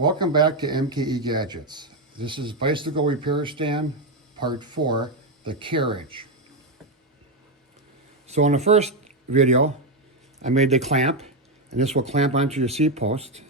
Welcome back to MKE Gadgets. This is Bicycle Repair Stand, Part 4, the carriage. So in the first video, I made the clamp, and this will clamp onto your seat post.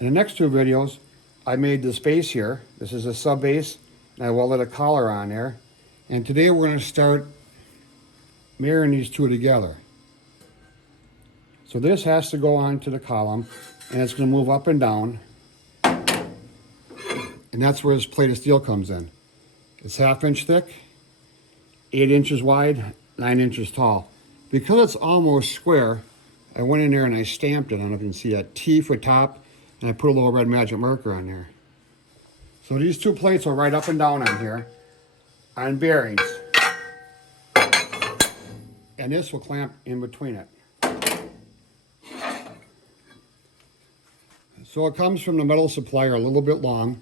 In the next two videos, I made this base here. This is a sub base, and I welded a collar on there. And today we're going to start mirroring these two together. So this has to go onto the column, and it's going to move up and down. And that's where this plate of steel comes in. It's 1/2 inch thick, 8 inches wide, 9 inches tall. Because it's almost square, I went in there and I stamped it. I don't know if you can see that T for top, and I put a little red magic marker on there. So these two plates are right up and down on here on bearings. And this will clamp in between it. So it comes from the metal supplier a little bit long,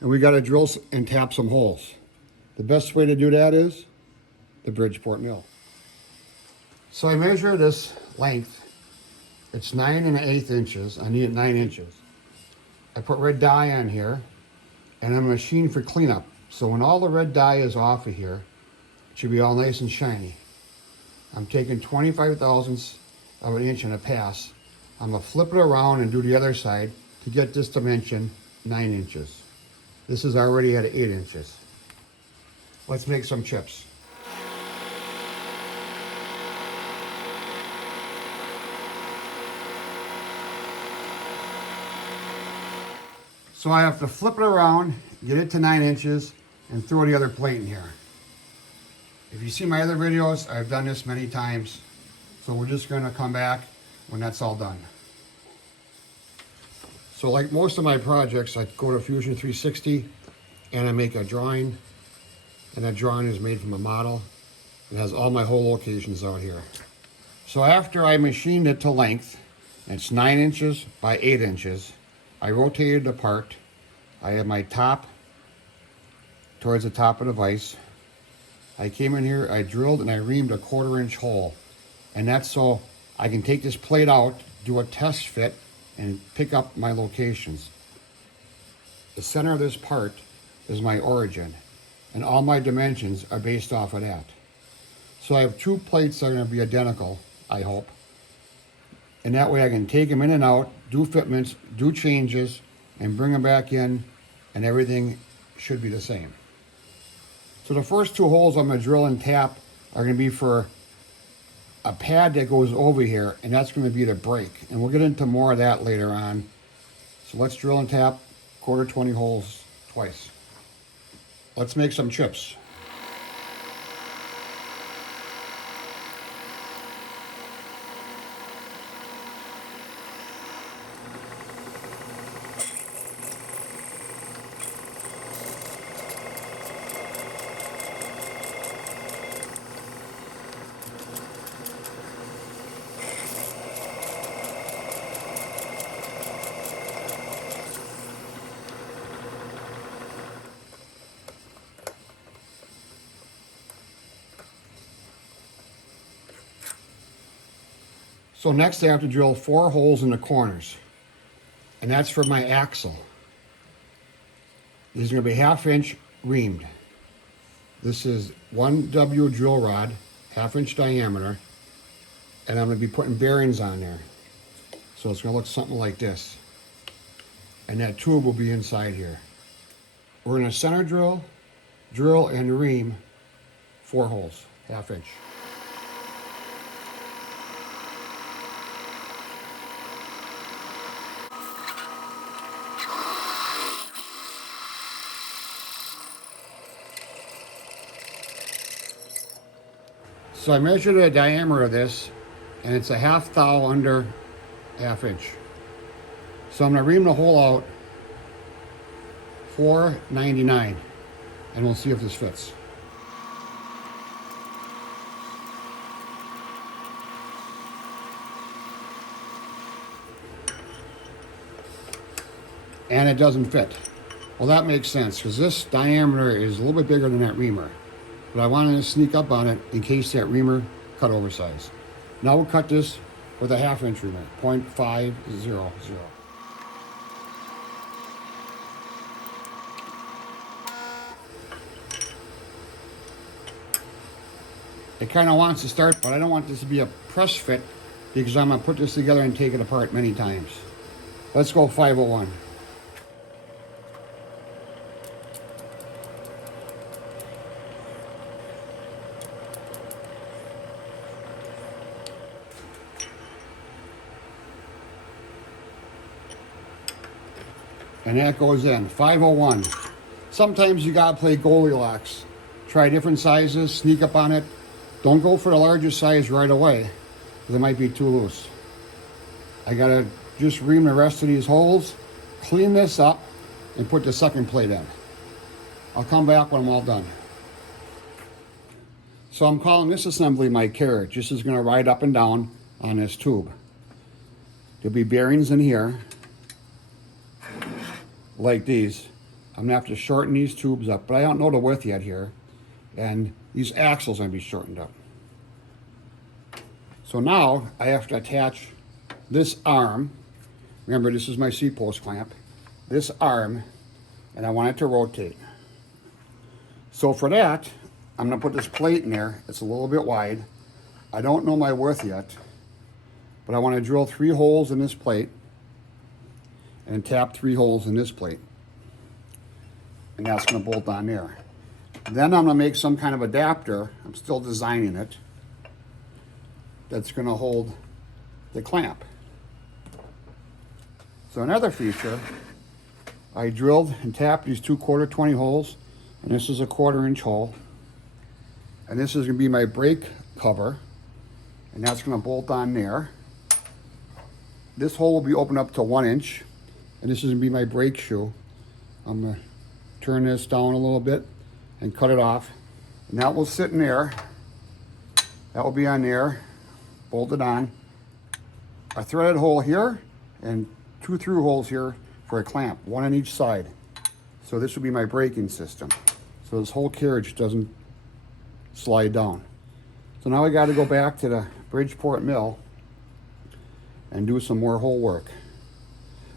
and we got to drill and tap some holes. The best way to do that is the Bridgeport mill. So I measure this length. It's 9 1/8 inches. I need it 9 inches. I put red dye on here, and I'm machined for cleanup. So when all the red dye is off of here, it should be all nice and shiny. I'm taking 25 thousandths of an inch in a pass. I'm going to flip it around and do the other side to get this dimension 9 inches. This is already at 8 inches. Let's make some chips. So I have to flip it around, get it to 9 inches, and throw the other plate in here. If you see my other videos, I've done this many times. So we're just going to come back when that's all done. So like most of my projects, I go to Fusion 360 and I make a drawing, and that drawing is made from a model. It has all my hole locations out here. So after I machined it to length, it's 9 inches by 8 inches, I rotated the part. I have my top towards the top of the vise. I came in here, I drilled and I reamed a 1/4 inch hole. And that's so I can take this plate out, do a test fit, and pick up my locations. The center of this part is my origin, and all my dimensions are based off of that. So I have two plates that are going to be identical, I hope. And that way I can take them in and out, do fitments, do changes, and bring them back in, and everything should be the same. So the first two holes I'm going to drill and tap are going to be for a pad that goes over here, and that's going to be the brake. And we'll get into more of that later on. So let's drill and tap 1/4 20 holes twice. Let's make some chips. So next I have to drill 4 holes in the corners, and that's for my axle. These are going to be 1/2 inch reamed. This is 1W drill rod, 1/2 inch diameter, and I'm going to be putting bearings on there. So it's going to look something like this. And that tube will be inside here. We're going to center drill and ream 4 holes, 1/2 inch. So I measured the diameter of this, and it's a 1/2 thou under 1/2 inch. So I'm going to ream the hole out 4.99, and we'll see if this fits. And it doesn't fit. Well, that makes sense, because this diameter is a little bit bigger than that reamer. But I wanted to sneak up on it in case that reamer cut oversized. Now we'll cut this with a 1/2 inch reamer, 0.500. It kind of wants to start, but I don't want this to be a press fit because I'm going to put this together and take it apart many times. Let's go 501. And that goes in, 501. Sometimes you gotta play Goldilocks. Try different sizes, sneak up on it. Don't go for the largest size right away, because it might be too loose. I gotta just ream the rest of these holes, clean this up, and put the second plate in. I'll come back when I'm all done. So I'm calling this assembly my carriage. This is gonna ride up and down on this tube. There'll be bearings in here, like these. I'm gonna have to shorten these tubes up, but I don't know the width yet here. And these axles are gonna be shortened up. So now I have to attach this arm. Remember, this is my seat post clamp. This arm, and I want it to rotate. So for that, I'm gonna put this plate in there. It's a little bit wide. I don't know my width yet, but I wanna drill 3 holes in this plate and tap 3 holes in this plate. And that's gonna bolt on there. Then I'm gonna make some kind of adapter, I'm still designing it, that's gonna hold the clamp. So another feature, I drilled and tapped these 2 1/4 holes, and this is a 1/4 hole. And this is gonna be my brake cover, and that's gonna bolt on there. This hole will be opened up to 1 inch. And this is gonna be my brake shoe. I'm gonna turn this down a little bit and cut it off. And that will sit in there. That will be on there, bolted on. A threaded hole here and 2 through holes here for a clamp, 1 on each side. So this will be my braking system. So this whole carriage doesn't slide down. So now I gotta go back to the Bridgeport mill and do some more hole work.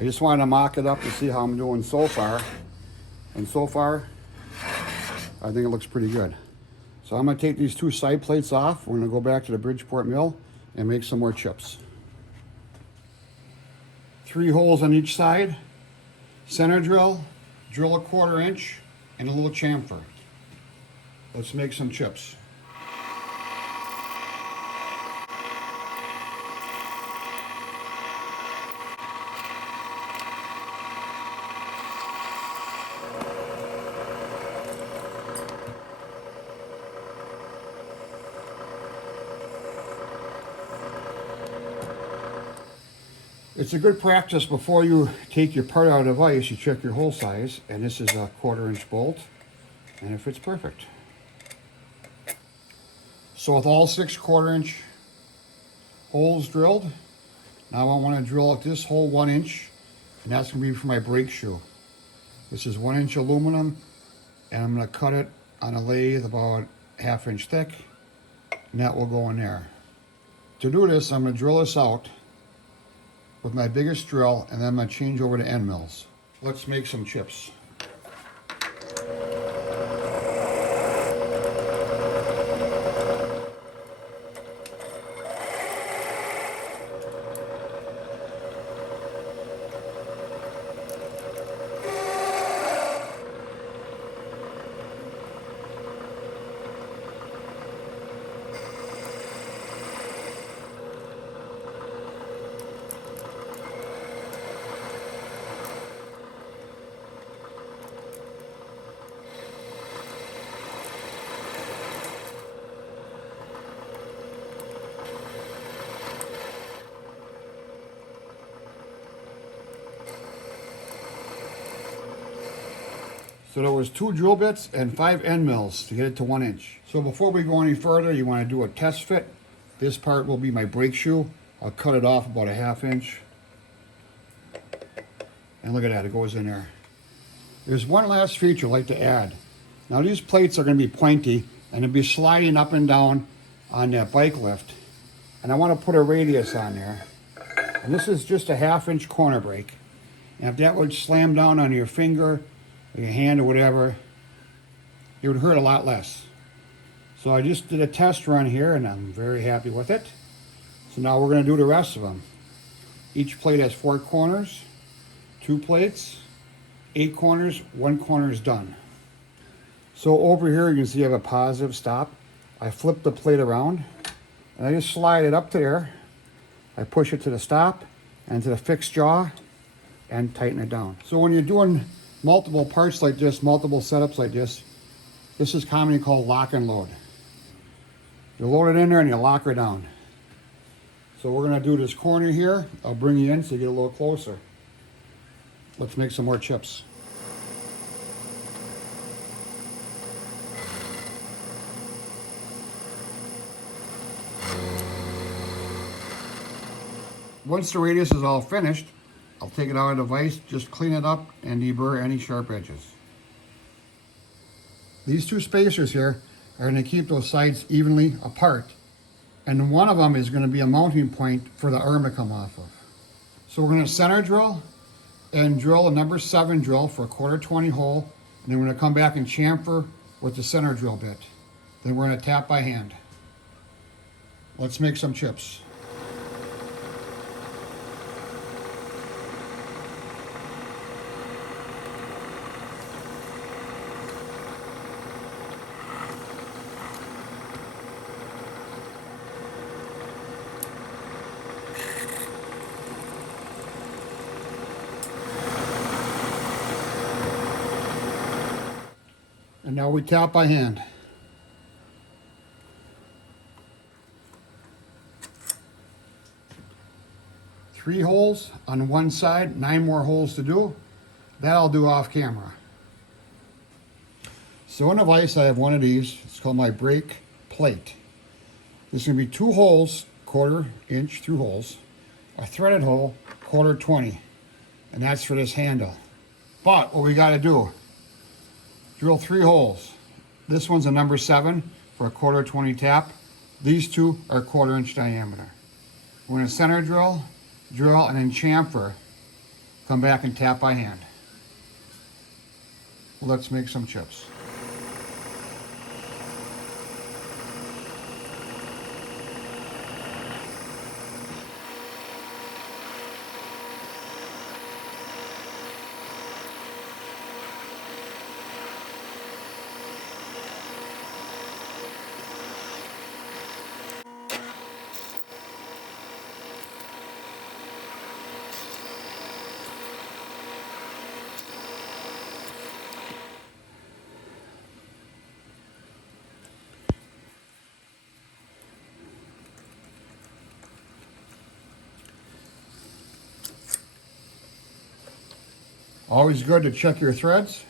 I just wanted to mock it up to see how I'm doing so far. And so far, I think it looks pretty good. So I'm gonna take these 2 side plates off. We're gonna go back to the Bridgeport mill and make some more chips. 3 holes on each side, center drill, drill a 1/4 inch, and a little chamfer. Let's make some chips. It's a good practice before you take your part out of the vise, you check your hole size, and this is a 1/4 inch bolt, and it fits perfect. So with all 6 1/4 inch holes drilled, now I want to drill out this hole 1 inch, and that's going to be for my brake shoe. This is 1 inch aluminum, and I'm going to cut it on a lathe about 1/2 inch thick, and that will go in there. To do this, I'm going to drill this out with my biggest drill, and then I'm going to change over to end mills. Let's make some chips. So there was 2 drill bits and 5 end mills to get it to 1 inch. So before we go any further, you want to do a test fit. This part will be my brake shoe. I'll cut it off about 1/2 inch. And look at that, it goes in there. There's one last feature I'd like to add. Now these plates are going to be pointy and they'll be sliding up and down on that bike lift. And I want to put a radius on there. And this is just a 1/2 inch corner brake. And if that would slam down on your finger, or your hand or whatever, it would hurt a lot less. So I just did a test run here and I'm very happy with it. So now we're going to do the rest of them. Each plate has 4 corners, 2 plates, 8 corners, 1 corner is done. So over here you can see I have a positive stop. I flip the plate around and I just slide it up to there. I push it to the stop and to the fixed jaw and tighten it down. So when you're doing multiple parts like this, multiple setups like this is commonly called lock and load. You load it in there and you lock her down. So we're gonna do this corner here. I'll bring you in so you get a little closer. Let's make some more chips. Once the radius is all finished, I'll take it out of the vise, just clean it up and deburr any sharp edges. These 2 spacers here are going to keep those sides evenly apart. And one of them is going to be a mounting point for the arm to come off of. So we're going to center drill and drill a number 7 drill for a 1/4-20 hole. And then we're going to come back and chamfer with the center drill bit. Then we're going to tap by hand. Let's make some chips. And now we tap by hand. Three holes on one side, 9 more holes to do. That I'll do off camera. So in the vise I have one of these. It's called my brake plate. There's going to be 2 holes, 1/4 inch through holes, a threaded hole, 1/4-20, and that's for this handle. But what we got to do, drill 3 holes. This one's a number 7 for a 1/4-20 tap. These 2 are 1/4 inch diameter. We're going to center drill, and then chamfer. Come back and tap by hand. Let's make some chips. Always good to check your threads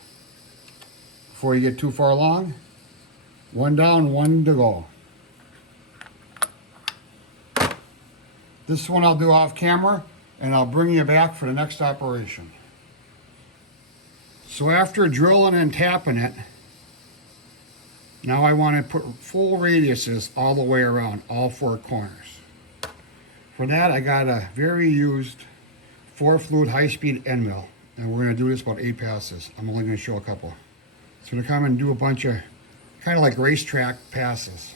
before you get too far along. 1 down, 1 to go. This one I'll do off camera and I'll bring you back for the next operation. So after drilling and tapping it, now I want to put full radiuses all the way around, all 4 corners. For that I got a very used 4-fluid high-speed end mill. And we're going to do this about 8 passes. I'm only going to show a couple. So to come and do a bunch of kind of like racetrack passes.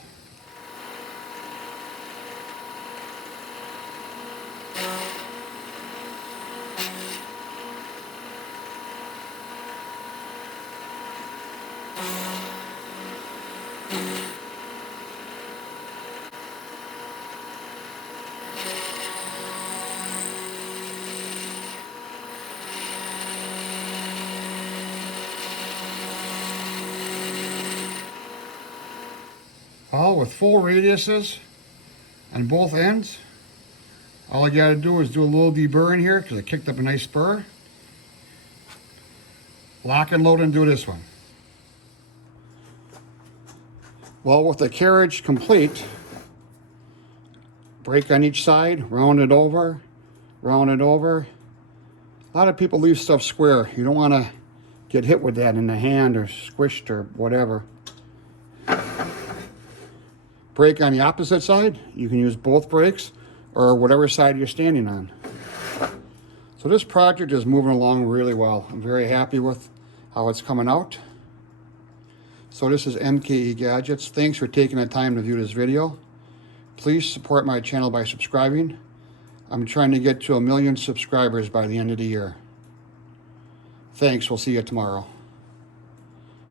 All with full radiuses on both ends. All I got to do is do a little deburring here because I kicked up a nice spur. Lock and load and do this one. Well, with the carriage complete, break on each side, round it over, round it over. A lot of people leave stuff square. You don't want to get hit with that in the hand or squished or whatever. Brake on the opposite side. You can use both brakes or whatever side you're standing on. So this project is moving along really well. I'm very happy with how it's coming out. So this is MKE Gadgets. Thanks for taking the time to view this video. Please support my channel by subscribing. I'm trying to get to 1 million subscribers by the end of the year. Thanks, we'll see you tomorrow.